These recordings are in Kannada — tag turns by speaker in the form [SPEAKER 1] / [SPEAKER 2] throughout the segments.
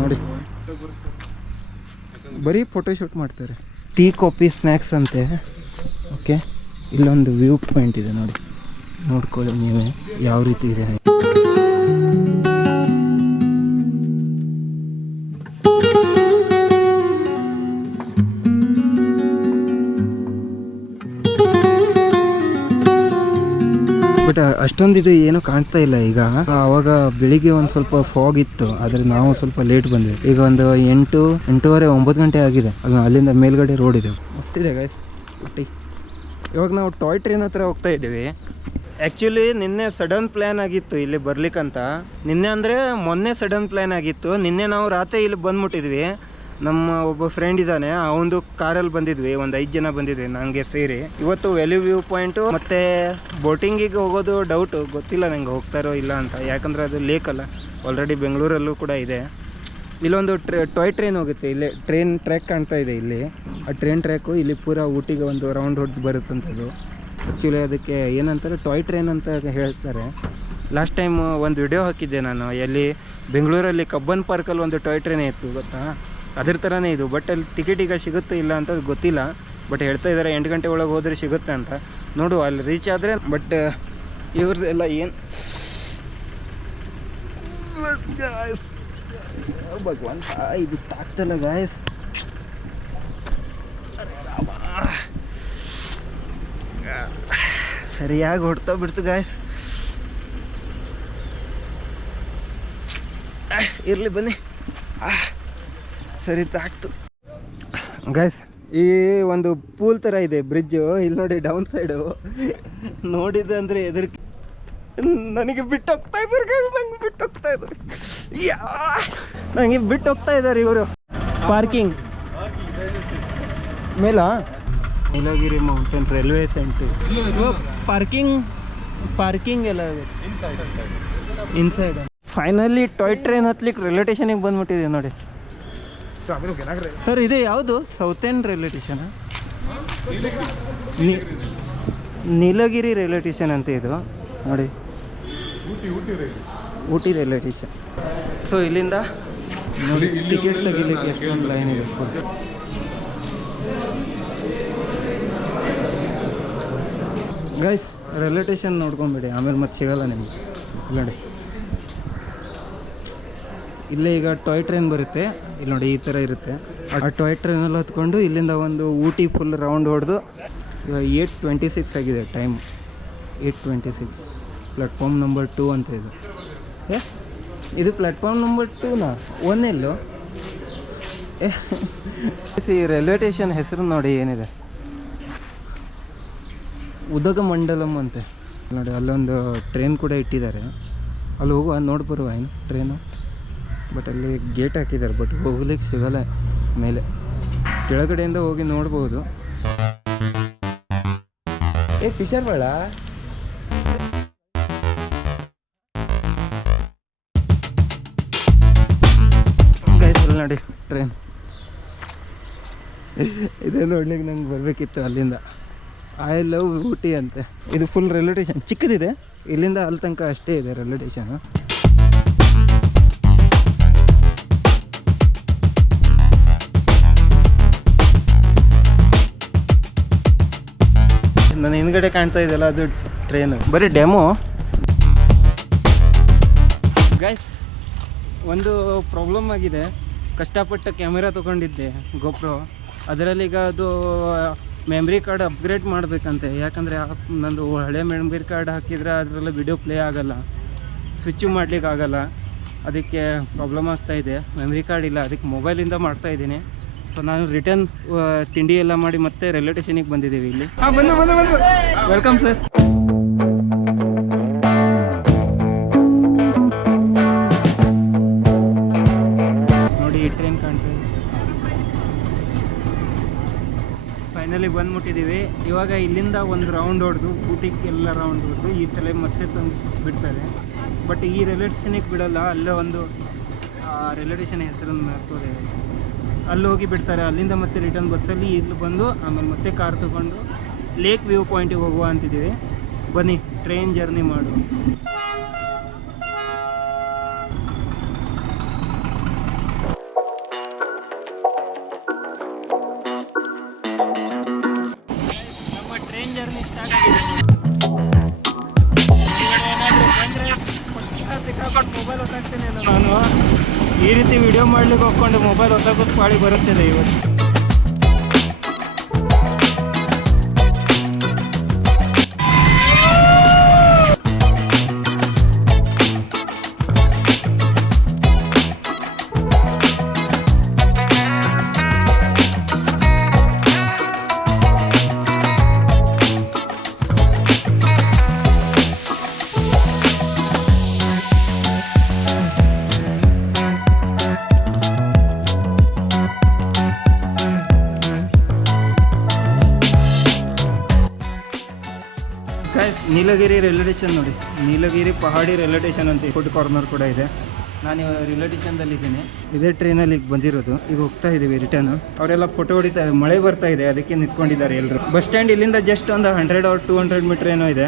[SPEAKER 1] ನೋಡಿ. ಬರೀ ಫೋಟೋಶೂಟ್ ಮಾಡ್ತಾರೆ. ಟೀ ಕಾಫಿ ಸ್ನ್ಯಾಕ್ಸ್ ಅಂತೆ. ಓಕೆ. ಇಲ್ಲೊಂದು ವ್ಯೂ ಪಾಯಿಂಟ್ ಇದೆ ನೋಡಿ. ನೋಡ್ಕೊಳ್ಳಿ ನೀವೇ. ಯಾವ ರೀತಿ ಇದೆ ಅಷ್ಟೊಂದು ಇದು ಏನೂ ಕಾಣ್ತಾ ಇಲ್ಲ. ಈಗ ಅವಾಗ ಬೆಳಿಗ್ಗೆ ಒಂದು ಸ್ವಲ್ಪ ಫಾಗ್ ಇತ್ತು. ಆದರೆ ನಾವು ಸ್ವಲ್ಪ ಲೇಟ್ ಬಂದ್ವಿ. ಈಗ ಒಂದು ಎಂಟು, ಎಂಟೂವರೆ, ಒಂಬತ್ತು ಗಂಟೆ ಆಗಿದೆ. ಅಲ್ಲಿಂದ ಮೇಲ್ಗಡೆ ರೋಡ್ ಇದೆ. ಮಸ್ತಿದೆ ಗಾಯ್ಸ್ ಒಟ್ಟಿ. ಇವಾಗ ನಾವು ಟಾಯ್ ಟ್ರೈನ್ ಹತ್ರ ಹೋಗ್ತಾ ಇದ್ದೀವಿ. ಆ್ಯಕ್ಚುಲಿ ನಿನ್ನೆ ಸಡನ್ ಪ್ಲ್ಯಾನ್ ಆಗಿತ್ತು ಇಲ್ಲಿ ಬರ್ಲಿಕ್ಕಂತ. ನಿನ್ನೆ ಅಂದರೆ ಮೊನ್ನೆ ಸಡನ್ ಪ್ಲ್ಯಾನ್ ಆಗಿತ್ತು. ನಿನ್ನೆ ನಾವು ರಾತ್ರಿ ಇಲ್ಲಿ ಬಂದ್ಬಿಟ್ಟಿದ್ವಿ. ನಮ್ಮ ಒಬ್ಬ ಫ್ರೆಂಡ್ ಇದ್ದಾನೆ ಅವನದು ಕಾರಲ್ಲಿ ಬಂದಿದ್ವಿ, ಒಂದು ಐದು ಜನ ಬಂದಿದ್ವಿ ನನಗೆ ಸೇರಿ. ಇವತ್ತು ವ್ಯಾಲ್ಯೂ ವ್ಯೂ ಪಾಯಿಂಟು ಮತ್ತು ಬೋಟಿಂಗಿಗೆ ಹೋಗೋದು ಡೌಟು ಗೊತ್ತಿಲ್ಲ ನಂಗೆ ಹೋಗ್ತಾರೋ ಇಲ್ಲ ಅಂತ. ಯಾಕಂದರೆ ಅದು ಲೇಕ್ ಅಲ್ಲ ಆಲ್ರೆಡಿ ಬೆಂಗಳೂರಲ್ಲೂ ಕೂಡ ಇದೆ. ಇಲ್ಲೊಂದು ಟ್ರೇ ಟಾಯ್ ಟ್ರೈನ್ ಹೋಗುತ್ತೆ, ಇಲ್ಲಿ ಟ್ರೈನ್ ಟ್ರ್ಯಾಕ್ ಕಾಣ್ತಾ ಇದೆ ಇಲ್ಲಿ. ಆ ಟ್ರೈನ್ ಟ್ರ್ಯಾಕು ಇಲ್ಲಿ ಪೂರ ಊಟಿಗೆ ಒಂದು ರೌಂಡ್ ಹೊಡೆದು ಬರುತ್ತಂಥದ್ದು ಆ್ಯಕ್ಚುಲಿ ಅದಕ್ಕೆ ಏನಂತಾರೆ ಟಾಯ್ ಟ್ರೈನ್ ಅಂತ ಹೇಳ್ತಾರೆ. ಲಾಸ್ಟ್ ಟೈಮ್ ಒಂದು ವಿಡಿಯೋ ಹಾಕಿದ್ದೆ ನಾನು ಎಲ್ಲಿ ಬೆಂಗಳೂರಲ್ಲಿ ಕಬ್ಬನ್ ಪಾರ್ಕಲ್ಲಿ ಒಂದು ಟಾಯ್ ಟ್ರೈನ್ ಇತ್ತು, ಗೊತ್ತಾ? ಅದ್ರ ಥರನೇ ಇದು. ಬಟ್ ಅಲ್ಲಿ ಟಿಕೆಟ್ ಈಗ ಸಿಗುತ್ತೆ ಇಲ್ಲ ಅಂತ ಗೊತ್ತಿಲ್ಲ. ಬಟ್ ಹೇಳ್ತಾ ಇದ್ದಾರೆ ಎಂಟು ಗಂಟೆ ಒಳಗೆ ಹೋದರೆ ಸಿಗುತ್ತೆ ಅಂತ. ನೋಡು ಅಲ್ಲಿ ರೀಚ್ ಆದರೆ ಬಟ್ ಇವ್ರದ್ದೆಲ್ಲ ಏನು? ಭಗವಂತ ಇದು ತಾಕ್ತಲ್ಲ ಗಾಯಸ್ ಸರಿಯಾಗಿ ಹೊಡ್ತಾ ಬಿಡ್ತು ಗಾಯಸ್ ಇರಲಿ ಬನ್ನಿ. ಆಹ್, ಸರಿ ತಾಕ್ತು ಗೈಸ್ ಈ ಒಂದು ಪೂಲ್ ಥರ ಇದೆ ಬ್ರಿಡ್ಜು ಇಲ್ಲಿ ನೋಡಿ ಡೌನ್ ಸೈಡು ನೋಡಿದೆ ಅಂದರೆ ಎದುರು ನನಗೆ ಬಿಟ್ಟು ಹೋಗ್ತಾ ಇದ್ದಾರೆ ಗೈಸ್ ನಂಗೆ ಬಿಟ್ಟು ಹೋಗ್ತಾ ಇದ್ದಾರೆ. ಯಾ ನನಗೆ ಬಿಟ್ಟು ಹೋಗ್ತಾ ಇದ್ದಾರೆ ಇವರು. ಪಾರ್ಕಿಂಗ್ ಮೇಲಾ? Nilgiri mountain railway center parking parking ಎಲ್ಲ ಇನ್ಸೈಡ್ ಫೈನಲಿ ಟಾಯ್ ಟ್ರೈನ್ ಹತ್ಲಿಕ್ಕೆ ರೈಲ್ವೆ ಸ್ಟೇಷನಿಗೆ ಬಂದ್ಬಿಟ್ಟಿದೆ ನೋಡಿ. ಸರ್, ಇದು ಯಾವುದು? Southern railway station Nilgiri railway station ಅಂತ ಇದು. ನೋಡಿ. ಊಟಿ ರೈಲ್ವೆ ಸ್ಟೇಷನ್ ಸೊ ಇಲ್ಲಿಂದ ಟಿಕೆಟ್ ತೆಗಿಲಿಕ್ಕೆ ಎಷ್ಟೊಂದು ಲೈನ್ ಇದೆ. ಗೈಸ್ ರೈಲ್ವೆ ಸ್ಟೇಷನ್ ನೋಡ್ಕೊಂಬಿಡಿ ಆಮೇಲೆ ಮತ್ತೆ ಸಿಗಲ್ಲ ನಿಮಗೆ. ನೋಡಿ. ಇಲ್ಲೇ ಈಗ ಟಾಯ್ ಟ್ರೈನ್ ಬರುತ್ತೆ. ಇಲ್ಲಿ ನೋಡಿ ಈ ಥರ ಇರುತ್ತೆ. ಆ ಟಾಯ್ ಟ್ರೈನಲ್ಲಿ ಹತ್ಕೊಂಡು ಇಲ್ಲಿಂದ ಒಂದು ಊಟಿ ಫುಲ್ ರೌಂಡ್ ಹೊಡೆದು ಇವಾಗ ಏಯ್ಟ್ ಟ್ವೆಂಟಿ ಸಿಕ್ಸ್ ಆಗಿದೆ time eight twenty six platform number two ಅಂತ ಇದು. ಏ, ಇದು ಪ್ಲಾಟ್ಫಾರ್ಮ್ ನಂಬರ್ ಟೂನಾ ಒನ್ ಇಲ್ಲು ಏ, ಈ ರೈಲ್ವೆ ಸ್ಟೇಷನ್ ಹೆಸರು ನೋಡಿ ಏನಿದೆ? ಉದಗಮಂಡಲಂ ಅಂತೆ. ನೋಡಿ ಅಲ್ಲೊಂದು ಟ್ರೈನ್ ಕೂಡ ಇಟ್ಟಿದ್ದಾರೆ. ಅಲ್ಲಿ ಹೋಗುವ ನೋಡಿ ಬರುವ ಏನು ಟ್ರೈನು ಬಟ್ ಅಲ್ಲಿ ಗೇಟ್ ಹಾಕಿದ್ದಾರೆ ಬಟ್ ಹೋಗ್ಲಿಕ್ಕೆ ಸಿಗಲ್ಲ ಮೇಲೆ. ಕೆಳಗಡೆಯಿಂದ ಹೋಗಿ ನೋಡ್ಬೋದು. ಏ ಫಿಶರ್ ಬೇಡ ನೋಡಿ ಟ್ರೈನ್ ಇದೇ ನೋಡ್ಲಿಕ್ಕೆ ನಂಗೆ ಬರಬೇಕಿತ್ತು ಅಲ್ಲಿಂದ. ಐ ಲವ್ ಊಟಿ ಅಂತೆ. ಇದು ಫುಲ್ ರೈಲ್ವೆ ಸ್ಟೇಷನ್ ಚಿಕ್ಕದಿದೆ. ಇಲ್ಲಿಂದ ಅಲ್ಲಿ ತನಕ ಅಷ್ಟೇ ಇದೆ ರೈಲ್ವೆ ಸ್ಟೇಷನ್ ನನ್ನ ಹಿಂದ್ಗಡೆ ಕಾಣ್ತಾ ಇದೆಯಲ್ಲ, ಅದು ಟ್ರೈನು ಬರೀ ಡೆಮೋ ಗೈಸ್ ಒಂದು ಪ್ರಾಬ್ಲಮ್ ಆಗಿದೆ. ಕಷ್ಟಪಟ್ಟು ಕ್ಯಾಮೆರಾ ತೊಗೊಂಡಿದ್ದೆ ಅದರಲ್ಲಿ ಈಗ ಅದು ಮೆಮ್ರಿ ಕಾರ್ಡ್ ಅಪ್ಗ್ರೇಡ್ ಮಾಡಬೇಕಂತೆ. ಯಾಕಂದರೆ ನಂದು ಹಳೆ ಮೆಮ್ರಿ ಕಾರ್ಡ್ ಹಾಕಿದರೆ ಅದರಲ್ಲಿ ವಿಡಿಯೋ ಪ್ಲೇ ಆಗಲ್ಲ. ಸ್ವಿಚ್ಚು ಮಾಡ್ಲಿಕ್ಕೆ ಆಗಲ್ಲ ಅದಕ್ಕೆ ಪ್ರಾಬ್ಲಮ್ ಆಗ್ತಾಯಿದೆ ಮೆಮ್ರಿ ಕಾರ್ಡ್ ಇಲ್ಲ. ಅದಕ್ಕೆ ಮೊಬೈಲಿಂದ ಮಾಡ್ತಾ ಇದ್ದೀನಿ. ಸೊ ನಾನು ರಿಟರ್ನ್ ತಿಂಡಿ ಎಲ್ಲ ಮಾಡಿ ಮತ್ತೆ ರೈಲ್ವೆ ಸ್ಟೇಷನಿಗೆ ಬಂದಿದ್ದೀವಿ ಇಲ್ಲಿ. ವೆಲ್ಕಮ್ ಸರ್ ನೋಡಿ ಈ ಟ್ರೈನ್ ಕಾಣ್ತೀವಿ ಫೈನಲಿ ಬಂದ್ಬಿಟ್ಟಿದ್ದೀವಿ. ಇವಾಗ ಇಲ್ಲಿಂದ ಒಂದು ರೌಂಡ್ ಹೊಡೆದು ಊಟಕ್ಕೆ ಎಲ್ಲ ರೌಂಡ್ ಹೊಡೆದು ಈ ತಲೆ ಮತ್ತೆ ತಂದು ಬಿಡ್ತಾರೆ. ಬಟ್ ಈ ರೈಲ್ವೆ ಸ್ಟೇಷನಿಗೆ ಬಿಡೋಲ್ಲ ಅಲ್ಲೇ ಒಂದು ರೈಲ್ವೆ ಸ್ಟೇಷನ್ ಹೆಸರನ್ನು ಮರ್ತೋದೆ ಅಲ್ಲಿ ಹೋಗಿ ಬಿಡ್ತಾರೆ. ಅಲ್ಲಿಂದ ಮತ್ತೆ ರಿಟರ್ನ್ ಬಸ್ಸಲ್ಲಿ ಇಲ್ಲಿ ಬಂದು ಆಮೇಲೆ ಮತ್ತೆ ಕಾರ್ ತಗೊಂಡು ಲೇಕ್ ವ್ಯೂ ಪಾಯಿಂಟಿಗೆ ಹೋಗುವ ಅಂತಿದ್ದೀವಿ. ಬನ್ನಿ ಟ್ರೈನ್ ಜರ್ನಿ ಮಾಡು. ರೀತಿ ವಿಡಿಯೋ ಮಾಡ್ಲಿಕ್ಕೆ ಹೋಗ್ಕೊಂಡು ಮೊಬೈಲ್ ಹೊಸ ಪಾಳಿ ಬರುತ್ತಿದೆ ಇವತ್ತು. ನೀಲಗಿರಿ ರೈಲ್ವೆ ಸ್ಟೇಷನ್ ನೋಡಿ. ನೀಲಗಿರಿ ಪಹಾಡಿ ರೈಲ್ವೆ ಸ್ಟೇಷನ್ ಅಂತ ಫುಡ್ ಕಾರ್ನರ್ ಕೂಡ ಇದೆ. ನಾನು ಇವಾಗ ರೈಲ್ವೆ ಸ್ಟೇಷನ್ದಲ್ಲಿ ಇದ್ದೀನಿ. ಇದೇ ಟ್ರೈನಲ್ಲಿ ಈಗ ಬಂದಿರೋದು. ಈಗ ಹೋಗ್ತಾ ಇದ್ದೀವಿ ರಿಟರ್ನ್ ಅವರೆಲ್ಲ ಫೋಟೋ ಹೊಡಿತಾ ಮಳೆ ಬರ್ತಾ ಇದೆ. ಅದಕ್ಕೆ ನಿಂತ್ಕೊಂಡಿದ್ದಾರೆ ಎಲ್ಲರೂ ಬಸ್ ಸ್ಟ್ಯಾಂಡ್ ಇಲ್ಲಿಂದ ಜಸ್ಟ್ ಒಂದು hundred or two hundred metre ಏನೋ ಇದೆ.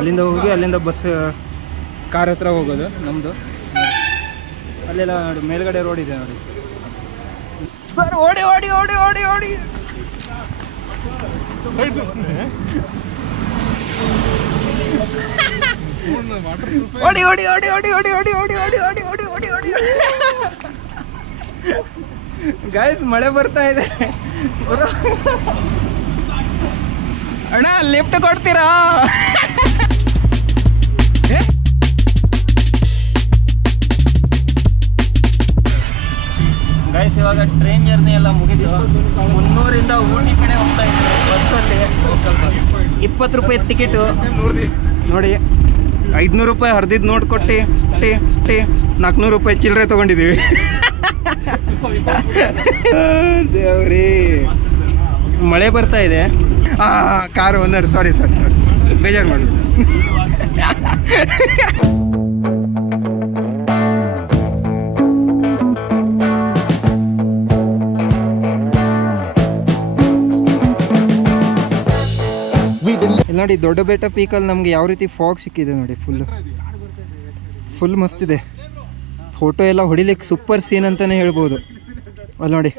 [SPEAKER 1] ಅಲ್ಲಿಂದ ಹೋಗಿ ಅಲ್ಲಿಂದ ಬಸ್ ಕಾರ್ ಹತ್ರ ಹೋಗೋದು ನಮ್ಮದು ಅಲ್ಲೆಲ್ಲ ನೋಡಿ ಮೇಲ್ಗಡೆ ರೋಡ್ ಇದೆ ನೋಡಿ. ಸರ್ ಓಡಿ ಓಡಿ ಓಡಿ ಓಡಿ ಓಡಿ. ಓಡಿ ಓಡಿ ಓಡಿ ಓಡಿ ಓಡಿ ಓಡಿ ಓಡಿ ಓಡಿ ಓಡಿ ಓಡಿ ಓಡಿ ಓಡಿ ಗಾಯ್ಸ್ ಮಳೆ ಬರ್ತಾ ಇದೆ ಅಣ್ಣ ಲಿಫ್ಟ್ ಕೊಡ್ತೀರಾ ಗಾಯ್ಸ್ ಇವಾಗ ಟ್ರೈನ್ ಜರ್ನಿ ಎಲ್ಲ ಮುಗಿದು ಮುನ್ನೂರಿಂದ ಊಟಿ ಕಡೆ ಹೋಗ್ತಾ ಇದ್ದೀವಿ ಬಸ್ಸಲ್ಲಿ ಇಪ್ಪತ್ತು ರೂಪಾಯಿ ಟಿಕೆಟು ನೋಡಿ, ಐದುನೂರು ರೂಪಾಯಿ ಹರಿದಿದ್ದು ನೋಟ್ ಕೊಟ್ಟು, ಟಿ ಟಿ, ನಾಲ್ಕುನೂರು ರೂಪಾಯಿ ಚಿಲ್ಲರೆ ತೊಗೊಂಡಿದ್ದೀವಿ. ದೇವ್ರಿ. ಮಳೆ ಬರ್ತಾ ಇದೆ. ಹಾಂ car owner sorry sir sorry ಬೇಜಾರು ಮಾಡಿ ನೋಡಿ ದೊಡ್ಡ ಬೆಟ್ಟ ಪೀಕಲ್ಲಿ ನಮಗೆ ಯಾವ ರೀತಿ ಫಾಗ್ ಸಿಕ್ಕಿದೆ ನೋಡಿ ಫುಲ್ಲು ಫುಲ್ ಮಸ್ತಿದೆ ಫೋಟೋ ಎಲ್ಲ ಹೊಡಿಲಿಕ್ಕೆ ಸೂಪರ್ ಸೀನ್ ಅಂತಲೇ ಹೇಳ್ಬೋದು. ಅಲ್ಲಿ ನೋಡಿ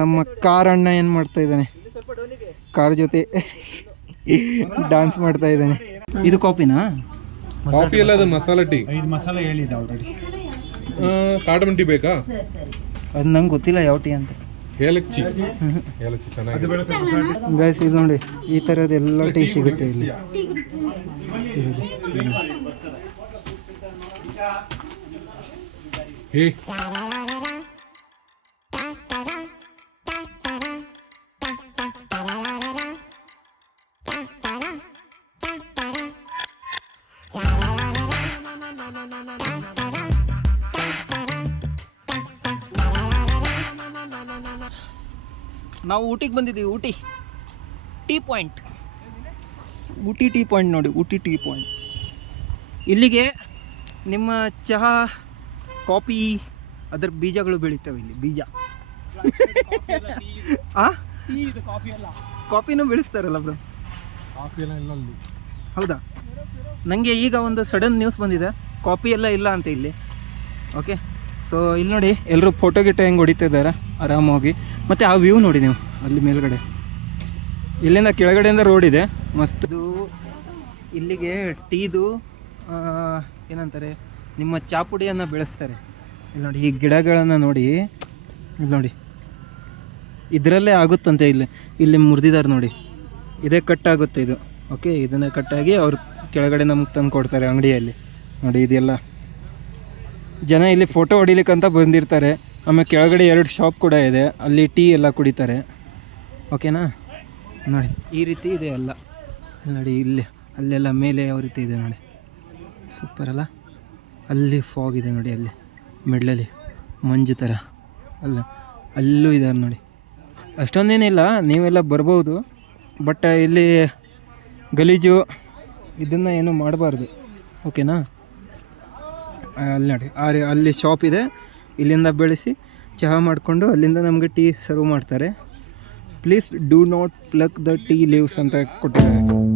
[SPEAKER 1] ನಮ್ಮ ಕಾರ್ ಅಣ್ಣ ಏನು ಮಾಡ್ತಾ ಇದ್ದಾನೆ? ಕಾರ್ ಜೊತೆ ಡ್ಯಾನ್ಸ್ ಮಾಡ್ತಾ ಇದ್ದಾನೆ. ಇದು ಕಾಫಿನಾ?
[SPEAKER 2] ಕಾಫಿ ಎಲ್ಲ ಅದು ಮಸಾಲೆ ಟೀ.
[SPEAKER 3] ಮಸಾಲೆ ಹೇಳಿದೆ ಆಲ್ರೆಡಿ
[SPEAKER 2] ಟೀ ಬೇಕಾ?
[SPEAKER 1] ಅದು ನಂಗೆ ಗೊತ್ತಿಲ್ಲ ಯಾವ ಟೀ ಅಂತ.
[SPEAKER 2] ಏಲಕ್ಕಿ ಏಲಕ್ಕಿ ಚೆನ್ನಾಗಿದೆ.
[SPEAKER 1] ಗೈಸ್ ಇದು ನೋಡಿ ಈ ಥರದ ಎಲ್ಲ ಟೀ ಸಿಗುತ್ತೆ ಇಲ್ಲಿ.
[SPEAKER 2] ಹೇ.
[SPEAKER 1] ನಾವು ಊಟಿಗೆ ಬಂದಿದ್ದೀವಿ Ooty. Tea point Ooty tea point ನೋಡಿ ಊಟಿ ಟೀ ಪಾಯಿಂಟ್ ಇಲ್ಲಿಗೆ ನಿಮ್ಮ ಚಹಾ ಕಾಫಿ ಅದರ ಬೀಜಗಳು ಬೆಳೀತವೆ ಇಲ್ಲಿ ಬೀಜ. ಆ? ಕಾಫಿನೂ ಬೆಳೆಸ್ತಾರಲ್ಲ ಬ್ರೋ
[SPEAKER 2] ಕಾಫಿ
[SPEAKER 1] ಹೌದಾ? ನನಗೆ ಈಗ ಒಂದು ಸಡನ್ ನ್ಯೂಸ್ ಬಂದಿದೆ. ಕಾಪಿ ಎಲ್ಲ ಇಲ್ಲ ಅಂತ ಇಲ್ಲಿ. ಓಕೆ ಸೊ ಇಲ್ಲಿ ನೋಡಿ ಎಲ್ಲರೂ ಫೋಟೋ ಗಿಟ ಹೆಂಗೆ ಹೊಡಿತಾ ಇದ್ದಾರೆ ಆರಾಮಾಗಿ ಮತ್ತು ಆ ವ್ಯೂ ನೋಡಿ ನೀವು, ಅಲ್ಲಿ ಮೇಲ್ಗಡೆ. ಇಲ್ಲಿಂದ ಕೆಳಗಡೆಯಿಂದ ರೋಡ್ ಇದೆ. ಮಸ್ತ್ ಇಲ್ಲಿಗೆ ಟೀದು ಏನಂತಾರೆ, ನಿಮ್ಮ ಚಾಪುಡಿಯನ್ನು ಬೆಳೆಸ್ತಾರೆ. ಇಲ್ಲಿ ನೋಡಿ, ಈ ಗಿಡಗಳನ್ನು ನೋಡಿ. ಇಲ್ಲಿ ನೋಡಿ. ಇದರಲ್ಲೇ ಆಗುತ್ತಂತೆ ಇಲ್ಲಿ. ಇಲ್ಲಿ ಮುರಿದಿದ್ದಾರೆ ನೋಡಿ. ಇದೇ ಕಟ್ ಆಗುತ್ತೆ ಇದು. ಓಕೆ ಇದನ್ನು ಕಟ್ಟಾಗಿ ಅವ್ರು ಕೆಳಗಡೆ ನಮಗೆ ತಂದು ಕೊಡ್ತಾರೆ ಅಂಗಡಿಯಲ್ಲಿ. ನೋಡಿ, ಇದೆಲ್ಲ. ಜನ ಇಲ್ಲಿ ಫೋಟೋ ಹೊಡಿಲಿಕ್ಕಂತ ಬಂದಿರ್ತಾರೆ. ಆಮೇಲೆ ಕೆಳಗಡೆ ಎರಡು ಶಾಪ್ ಕೂಡ ಇದೆ. ಅಲ್ಲಿ ಟೀ ಎಲ್ಲ ಕುಡಿತಾರೆ. ಓಕೆನಾ ನೋಡಿ, ಈ ರೀತಿ ಇದೆ ಎಲ್ಲ. ನೋಡಿ, ಇಲ್ಲಿ, ಅಲ್ಲೆಲ್ಲ ಮೇಲೆ ಯಾವ ರೀತಿ ಇದೆ ನೋಡಿ. ಸೂಪರ್ ಅಲ್ಲ? ಅಲ್ಲಿ ಫಾಗ್ ಇದೆ ನೋಡಿ, ಅಲ್ಲಿ. ಮಿಡ್ಲಲ್ಲಿ, ಮಂಜು ಥರ. ಅಲ್ಲ, ಅಲ್ಲೂ ಇದ್ದಾರೆ ನೋಡಿ. ಅಷ್ಟೊಂದೇನಿಲ್ಲ, ನೀವೆಲ್ಲ ಬರ್ಬೋದು. ಬಟ್ ಇಲ್ಲಿ ಗಲೀಜು, ಇದನ್ನು ಏನು ಮಾಡಬಾರ್ದು. ಓಕೆನಾ ಅಲ್ಲಿ ನೋಡಿ. ಆ ರೀ- ಅಲ್ಲಿ ಶಾಪ್ ಇದೆ. ಇಲ್ಲಿಂದ ಬೆಳೆಸಿ ಚಹಾ ಮಾಡಿಕೊಂಡು ಅಲ್ಲಿಂದ ನಮಗೆ ಟೀ ಸರ್ವ್ ಮಾಡ್ತಾರೆ. Please do not pluck the tea leaves ಅಂತ ಕೊಟ್ಟಿದ್ದಾರೆ.